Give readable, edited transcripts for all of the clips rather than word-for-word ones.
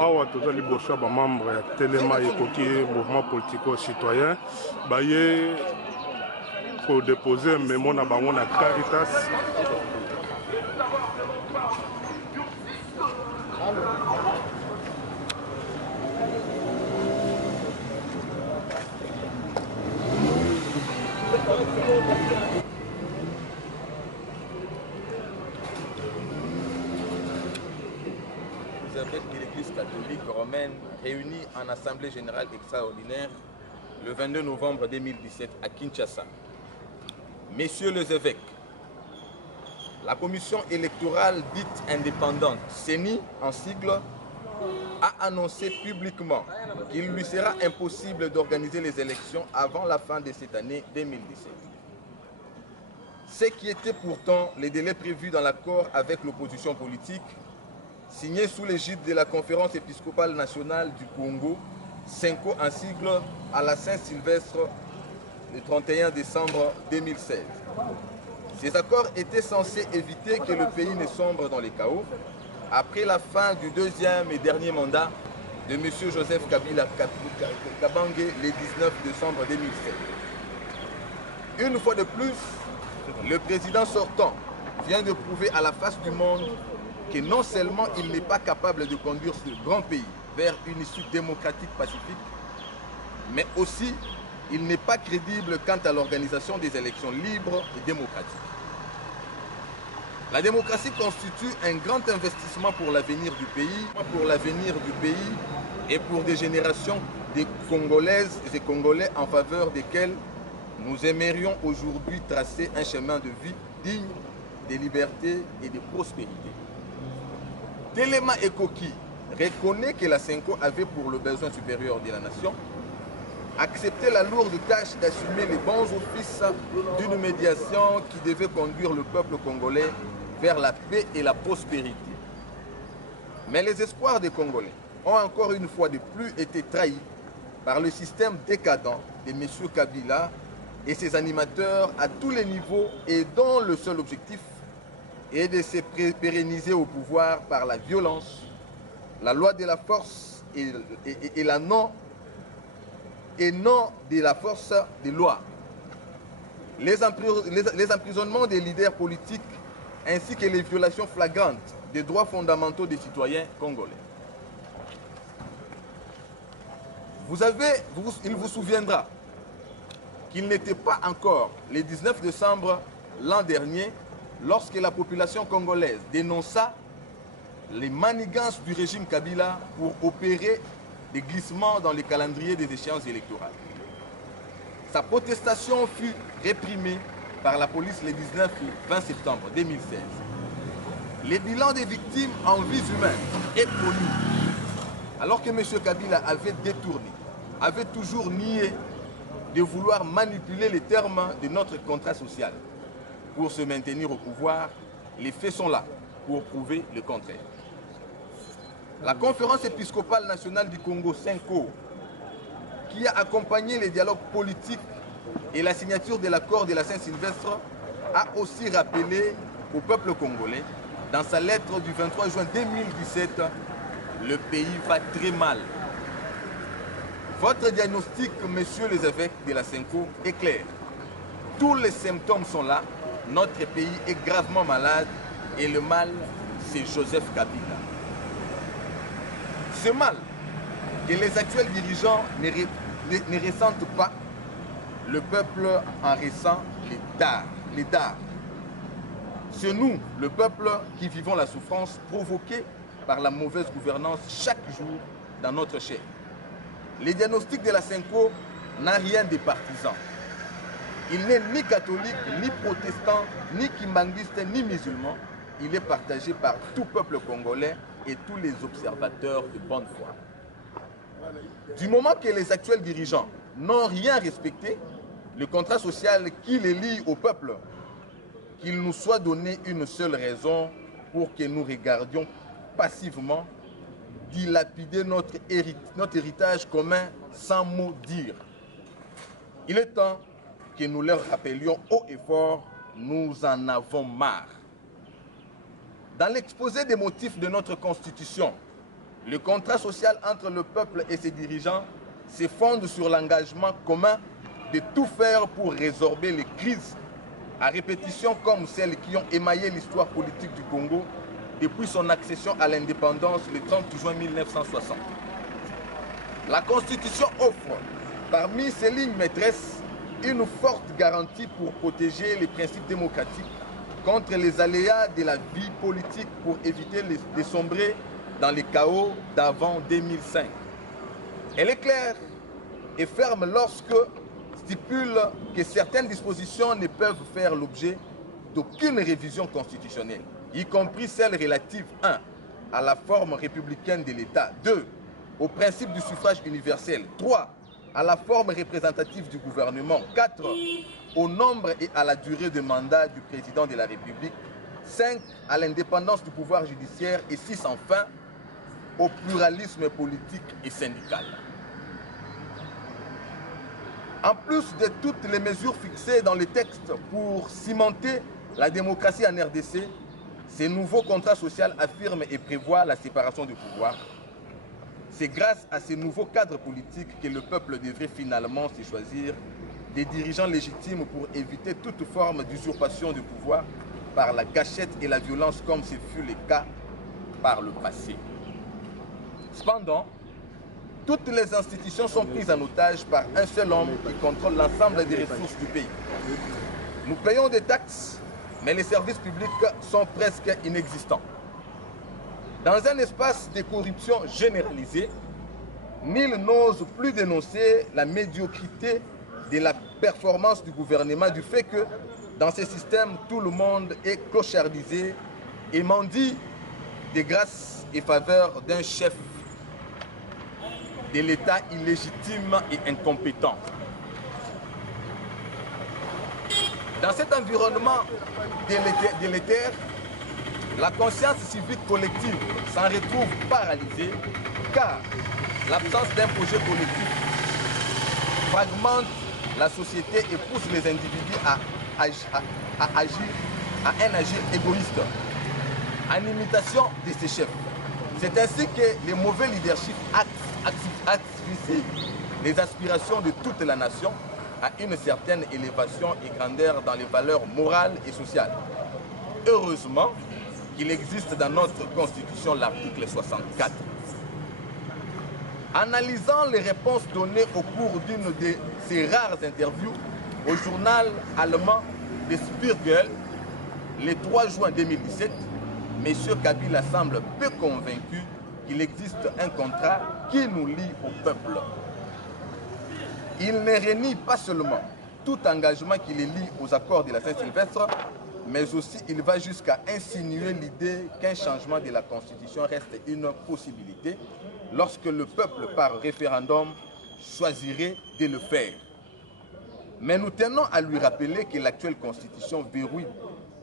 awa tozali liboso ya bamembre ya telema ekoki mouvement politico-citoyen baye kodepose memo na bango na Caritas. Vous avez que l'Église catholique romaine réunie en Assemblée générale extraordinaire le 22 novembre 2017 à Kinshasa. Messieurs les évêques, la commission électorale dite indépendante, CENI en sigle, a annoncé publiquement qu'il lui sera impossible d'organiser les élections avant la fin de cette année 2017. Ce qui était pourtant les délais prévus dans l'accord avec l'opposition politique, signé sous l'égide de la Conférence épiscopale nationale du Congo, CENCO en sigle, à la Saint-Sylvestre le 31 décembre 2016. Ces accords étaient censés éviter que le pays ne sombre dans les chaos après la fin du deuxième et dernier mandat de M. Joseph Kabila Kabange le 19 décembre 2007. Une fois de plus, le président sortant vient de prouver à la face du monde que non seulement il n'est pas capable de conduire ce grand pays vers une issue démocratique pacifique, mais aussi il n'est pas crédible quant à l'organisation des élections libres et démocratiques. La démocratie constitue un grand investissement pour l'avenir du pays, et pour des générations de Congolaises et Congolais en faveur desquels nous aimerions aujourd'hui tracer un chemin de vie digne de liberté et de prospérité. Telema Ekoki reconnaît que la CENCO avait pour le besoin supérieur de la nation accepté la lourde tâche d'assumer les bons offices d'une médiation qui devait conduire le peuple congolais vers la paix et la prospérité. Mais les espoirs des Congolais ont encore une fois de plus été trahis par le système décadent de M. Kabila et ses animateurs à tous les niveaux et dont le seul objectif est de se pérenniser au pouvoir par la violence, la loi de la force et non de la force de loi. Les emprisonnements des leaders politiques ainsi que les violations flagrantes des droits fondamentaux des citoyens congolais. Il vous souviendra qu'il n'était pas encore le 19 décembre l'an dernier lorsque la population congolaise dénonça les manigances du régime Kabila pour opérer des glissements dans le calendrier des échéances électorales. Sa protestation fut réprimée par la police le 19 et 20 septembre 2016. Le bilan des victimes en vies humaines est connu. Alors que M. Kabila avait détourné, avait toujours nié de vouloir manipuler les termes de notre contrat social pour se maintenir au pouvoir, les faits sont là pour prouver le contraire. La Conférence épiscopale nationale du Congo, CENCO, qui a accompagné les dialogues politiques et la signature de l'accord de la Saint-Sylvestre, a aussi rappelé au peuple congolais, dans sa lettre du 23 juin 2017, le pays va très mal. Votre diagnostic, messieurs les évêques de la CENCO, est clair. Tous les symptômes sont là, notre pays est gravement malade et le mal, c'est Joseph Kabila. Ce mal que les actuels dirigeants ne ressentent pas, le peuple en ressent les dards. C'est nous, le peuple, qui vivons la souffrance provoquée par la mauvaise gouvernance chaque jour dans notre chair. Le diagnostic de la CENCO n'a rien de partisan. Il n'est ni catholique, ni protestant, ni kimbanguiste, ni musulman. Il est partagé par tout peuple congolais et tous les observateurs de bonne foi. Du moment que les actuels dirigeants n'ont rien respecté, le contrat social qui les lie au peuple, qu'il nous soit donné une seule raison pour que nous regardions passivement dilapider notre héritage commun sans mot dire. Il est temps que nous leur rappelions haut et fort, nous en avons marre. Dans l'exposé des motifs de notre Constitution, Le contrat social entre le peuple et ses dirigeants se fonde sur l'engagement commun de tout faire pour résorber les crises à répétition comme celles qui ont émaillé l'histoire politique du Congo depuis son accession à l'indépendance le 30 juin 1960. La Constitution offre, parmi ses lignes maîtresses, une forte garantie pour protéger les principes démocratiques contre les aléas de la vie politique pour éviter de sombrer dans les chaos d'avant 2005. Elle est claire et ferme lorsque stipule que certaines dispositions ne peuvent faire l'objet d'aucune révision constitutionnelle, y compris celles relatives 1. À la forme républicaine de l'État, 2. Au principe du suffrage universel, 3. À la forme représentative du gouvernement, 4. Au nombre et à la durée de mandat du président de la République, 5. À l'indépendance du pouvoir judiciaire et 6. Enfin, au pluralisme politique et syndical. En plus de toutes les mesures fixées dans les textes pour cimenter la démocratie en RDC, ces nouveaux contrats sociaux affirment et prévoient la séparation du pouvoir. C'est grâce à ces nouveaux cadres politiques que le peuple devrait finalement se choisir des dirigeants légitimes pour éviter toute forme d'usurpation du pouvoir par la gâchette et la violence comme ce fut le cas par le passé. Cependant, toutes les institutions sont prises en otage par un seul homme qui contrôle l'ensemble des ressources du pays. Nous payons des taxes, mais les services publics sont presque inexistants. Dans un espace de corruption généralisée, nul n'ose plus dénoncer la médiocrité de la performance du gouvernement du fait que dans ces systèmes, tout le monde est clochardisé et mendie des grâces et faveurs d'un chef de l'État illégitime et incompétent. Dans cet environnement délétère, la conscience civique collective s'en retrouve paralysée car l'absence d'un projet collectif fragmente la société et pousse les individus à un agir égoïste, en imitation de ses chefs. C'est ainsi que les mauvais leaderships asphyxient les aspirations de toute la nation à une certaine élévation et grandeur dans les valeurs morales et sociales. Heureusement qu'il existe dans notre Constitution l'article 64. Analysant les réponses données au cours d'une de ces rares interviews au journal allemand de Spiegel, le 3 juin 2017, M. Kabila semble peu convaincu qu'il existe un contrat qui nous lie au peuple. Il ne renie pas seulement tout engagement qui les lie aux accords de la Saint-Sylvestre, mais aussi il va jusqu'à insinuer l'idée qu'un changement de la Constitution reste une possibilité lorsque le peuple, par référendum, choisirait de le faire. Mais nous tenons à lui rappeler que l'actuelle Constitution verrouille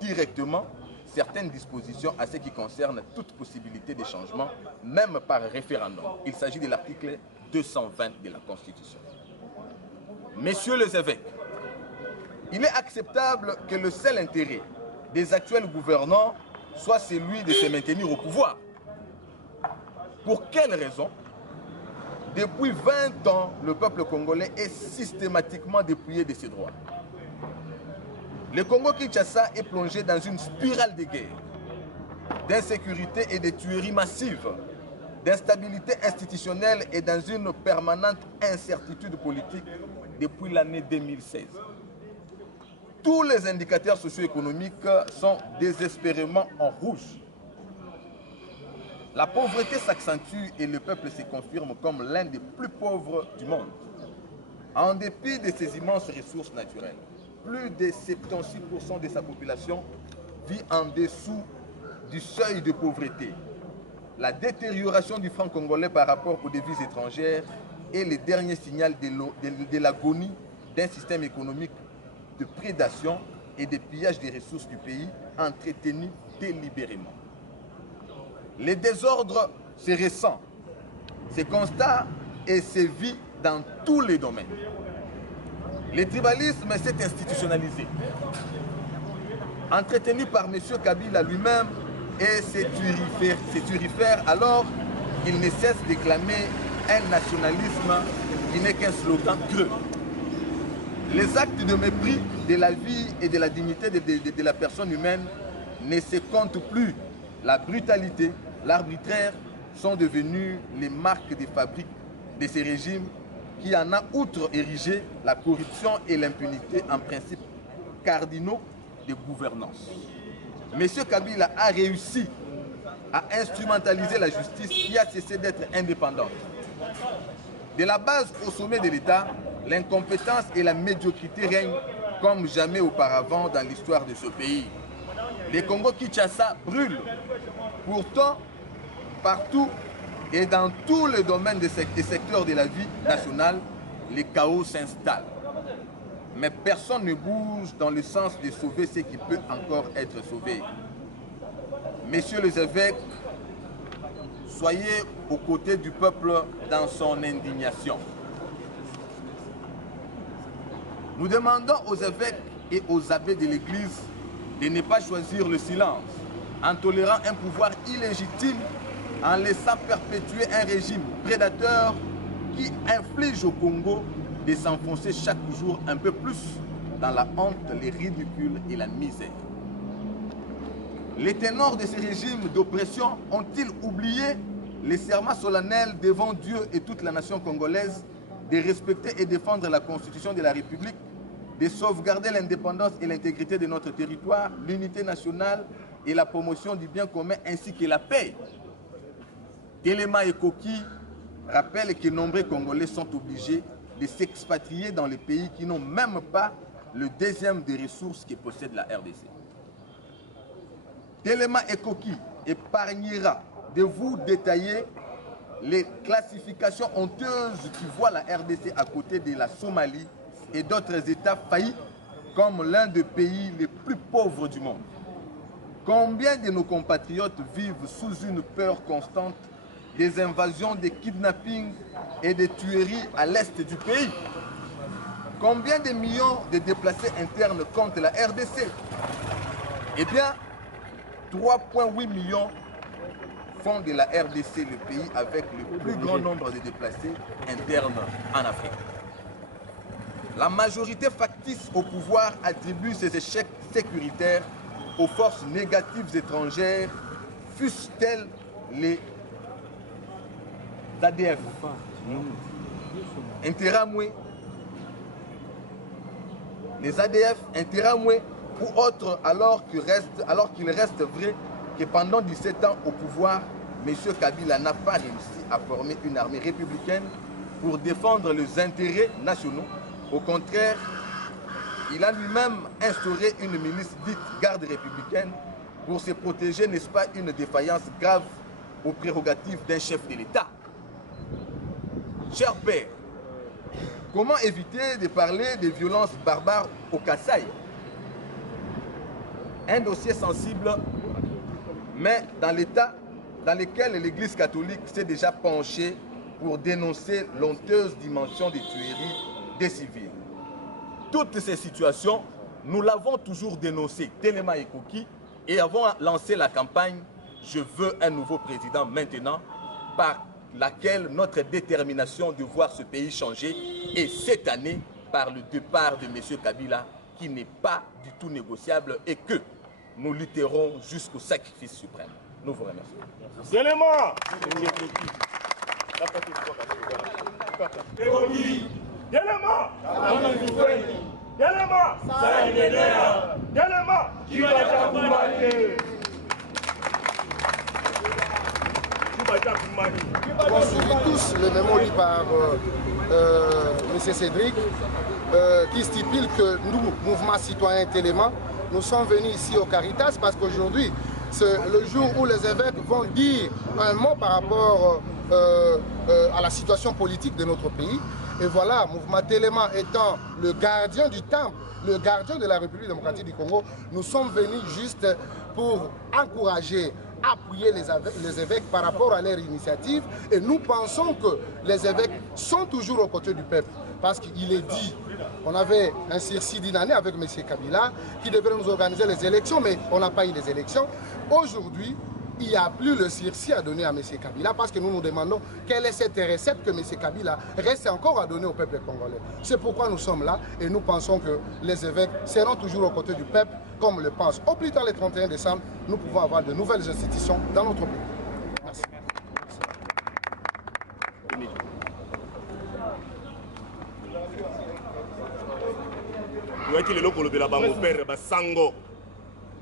directement certaines dispositions à ce qui concerne toute possibilité de changement, même par référendum. Il s'agit de l'article 220 de la Constitution. Messieurs les évêques, il est acceptable que le seul intérêt des actuels gouvernants soit celui de se maintenir au pouvoir. Pour quelle raison? Depuis 20 ans, le peuple congolais est systématiquement dépouillé de ses droits. Le Congo-Kinshasa est plongé dans une spirale de guerre, d'insécurité et de tueries massives, d'instabilité institutionnelle et dans une permanente incertitude politique depuis l'année 2016. Tous les indicateurs socio-économiques sont désespérément en rouge. La pauvreté s'accentue et le peuple se confirme comme l'un des plus pauvres du monde. En dépit de ses immenses ressources naturelles, plus de 76% de sa population vit en dessous du seuil de pauvreté. La détérioration du franc congolais par rapport aux devises étrangères est le dernier signal de l'agonie d'un système économique de prédation et de pillage des ressources du pays entretenu délibérément. Les désordres se ressentent, se constatent et se vit dans tous les domaines. Le tribalisme s'est institutionnalisé, entretenu par M. Kabila lui-même et ses turifères alors qu'il ne cesse de clamer un nationalisme qui n'est qu'un slogan creux. Les actes de mépris de la vie et de la dignité de la personne humaine ne se comptent plus. La brutalité, l'arbitraire sont devenus les marques de fabrique de ces régimes qui en a outre érigé la corruption et l'impunité en principes cardinaux de gouvernance. M. Kabila a réussi à instrumentaliser la justice qui a cessé d'être indépendante. De la base au sommet de l'État, l'incompétence et la médiocrité règnent comme jamais auparavant dans l'histoire de ce pays. Les Congo-Kinshasa brûlent. Pourtant, partout et dans tous les domaines des secteurs de la vie nationale, les chaos s'installent. Mais personne ne bouge dans le sens de sauver ce qui peut encore être sauvé. Messieurs les évêques, soyez aux côtés du peuple dans son indignation. Nous demandons aux évêques et aux abbés de l'Église de ne pas choisir le silence en tolérant un pouvoir illégitime, en laissant perpétuer un régime prédateur qui inflige au Congo de s'enfoncer chaque jour un peu plus dans la honte, les ridicules et la misère. Les ténors de ces régimes d'oppression ont-ils oublié les serments solennels devant Dieu et toute la nation congolaise de respecter et défendre la Constitution de la République, de sauvegarder l'indépendance et l'intégrité de notre territoire, l'unité nationale et la promotion du bien commun ainsi que la paix? Téléma et Koki rappellent que nombreux Congolais sont obligés de s'expatrier dans les pays qui n'ont même pas le deuxième des ressources que possède la RDC. Téléma et Koki épargnera de vous détailler les classifications honteuses qui voient la RDC à côté de la Somalie et d'autres États faillis comme l'un des pays les plus pauvres du monde. Combien de nos compatriotes vivent sous une peur constante des invasions, des kidnappings et des tueries à l'est du pays? Combien de millions de déplacés internes compte la RDC? Eh bien, 3,8 millions font de la RDC le pays avec le plus grand nombre de déplacés internes en Afrique. La majorité factice au pouvoir attribue ces échecs sécuritaires aux forces négatives étrangères, fussent-elles les ADF, Interamwe, les ADF, Interamwe ou autres, alors qu'il reste vrai que pendant 17 ans au pouvoir, M. Kabila n'a pas réussi à former une armée républicaine pour défendre les intérêts nationaux. Au contraire, il a lui-même instauré une milice dite garde républicaine pour se protéger, n'est-ce pas, une défaillance grave aux prérogatives d'un chef de l'État. Cher père, comment éviter de parler des violences barbares au Kasaï? Un dossier sensible, mais dans l'état dans lequel l'Église catholique s'est déjà penchée pour dénoncer l'honteuse dimension des tueries des civils. Toutes ces situations, nous l'avons toujours dénoncé, Téléma et Koki, et avons lancé la campagne « Je veux un nouveau président maintenant » par laquelle notre détermination de voir ce pays changer et cette année par le départ de M. Kabila qui n'est pas du tout négociable et que nous lutterons jusqu'au sacrifice suprême. Nous vous remercions. On suivit tous le mémo lu par M. Cédric qui stipule que nous, Mouvement Citoyen Téléma, nous sommes venus ici au Caritas parce qu'aujourd'hui, c'est le jour où les évêques vont dire un mot par rapport à la situation politique de notre pays. Et voilà, Mouvement Téléma étant le gardien du temple, le gardien de la République démocratique du Congo, nous sommes venus juste pour encourager, appuyer les évêques par rapport à leur initiative. Et nous pensons que les évêques sont toujours aux côtés du peuple. Parce qu'il est dit, on avait un sursis d'une année avec M. Kabila qui devait nous organiser les élections, mais on n'a pas eu les élections. Aujourd'hui, il n'y a plus le sursis à donner à M. Kabila parce que nous nous demandons quelle est cette recette que M. Kabila reste encore à donner au peuple congolais. C'est pourquoi nous sommes là et nous pensons que les évêques seront toujours aux côtés du peuple comme le pense. Au plus tard le 31 décembre, nous pouvons avoir de nouvelles institutions dans notre pays. Merci. Yoaki lelo kolobela bango père basango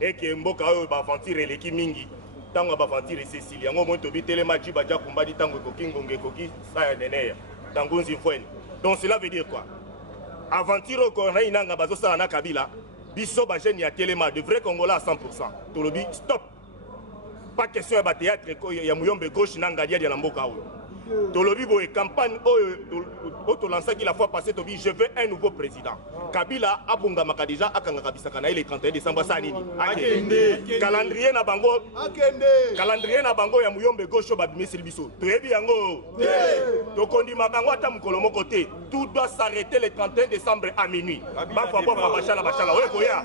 eke mboka oyo baventire eleki mingi ntango baventire Cécilie yango moi tobi telema ji badia kumbadi ntango ekoki ngonge ekoki saya neneya ntango nzi mfweni. Donc cela veut dire quoi? Aventure ko na inanga bazosala na Kabila biso ba jeune ya telema de vrai Congolais à 100%. Tolobi stop. Pas question ya ba théâtre ya muyombe gauche nanga dia na mboka oyo. Tolobi boye campagne oyo lancaki la fois passée tobi je veux un nouveau président. Kabila abunga maka déjà akanga bisaka na le 31 décembre sa nini. Akende calendrier na bango ya muyombe gauche ba bimisi biso. Toyebi yango. Tokondi makango ata mukolo moko te. Tout doit s'arrêter le 31 décembre à minuit. Ba fa bachala oye koya.